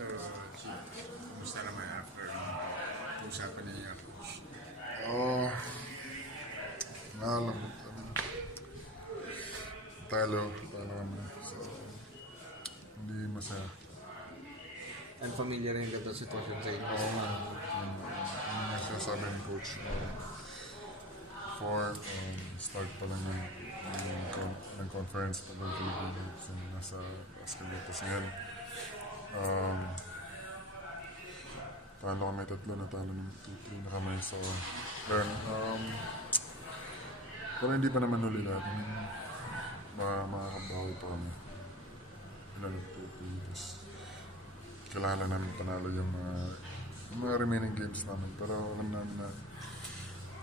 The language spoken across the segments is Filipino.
So, Chief, kumusta naman after usapan niya yung coach? Nakalamot talo kami. So, hindi masaya. Unfamiliar rin ganito sitwasyon sa inyo. Oo nga. Yung nagsasabi ng coach for start pa lang ng conference pa ng Philippines and nasa basketball. Tapos ngayon, talo kami tatlo na talo ng 2-3 na kami. So, pero hindi pa naman uli lahat. Makakabawi pa kami. Ilan ng 2-3. Tapos, kailangan namin panalo yung mga remaining games namin. Pero alam namin na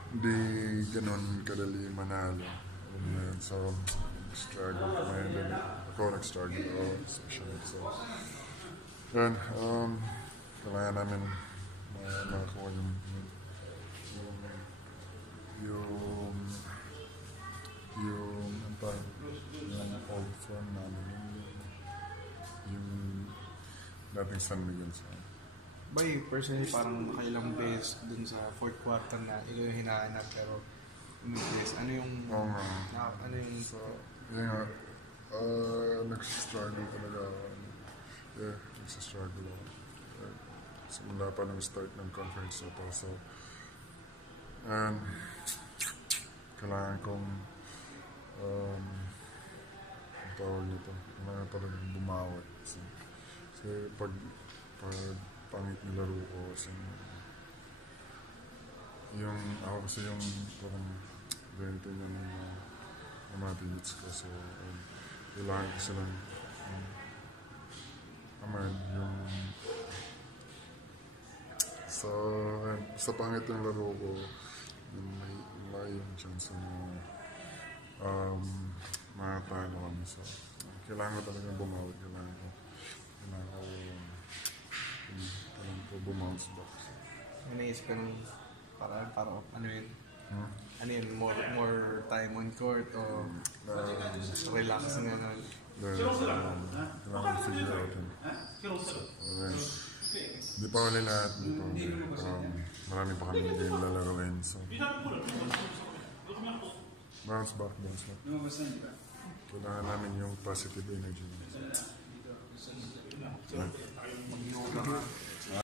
hindi ganun kadali manalo. Alam mo yun. So, struggle kami. Then, ako nag-struggle ako, especially. So, yun. Kailangan namin makakuha yung old form namin. Yung dating San Miguel sa Bay, personally, parang nakailang beses dun sa fourth quarter na ikaw yung hinahanap pero umilis. Ano yung... ano yung... So, yun nga. Nag-struggle talaga ako. Yeah, nag-struggle ako. Simula pa nung start ng conference na to. So, and kailangan kong ang tawag nito. Kailangan talagang bumawi. Kasi pag pangit nilaro ko kasi yung ako kasi yung parang ganito niya ng mga teammates ko. So, kailangan ko silang yung so, sa pangit yung laro ko may yung chance na makatalo kami. So, kailangan ko talaga bumawi. Kailangan ko bumounce back. Ano naisip ka nung para ano yun? Ano yun? More time on court o relax na nun? Kailangan ko figure out yun. Hindi pa wala lahat. Marami pa kami game lalaroin. So, bounce back. Kailangan namin yung positive energy. Mag-yoga ka.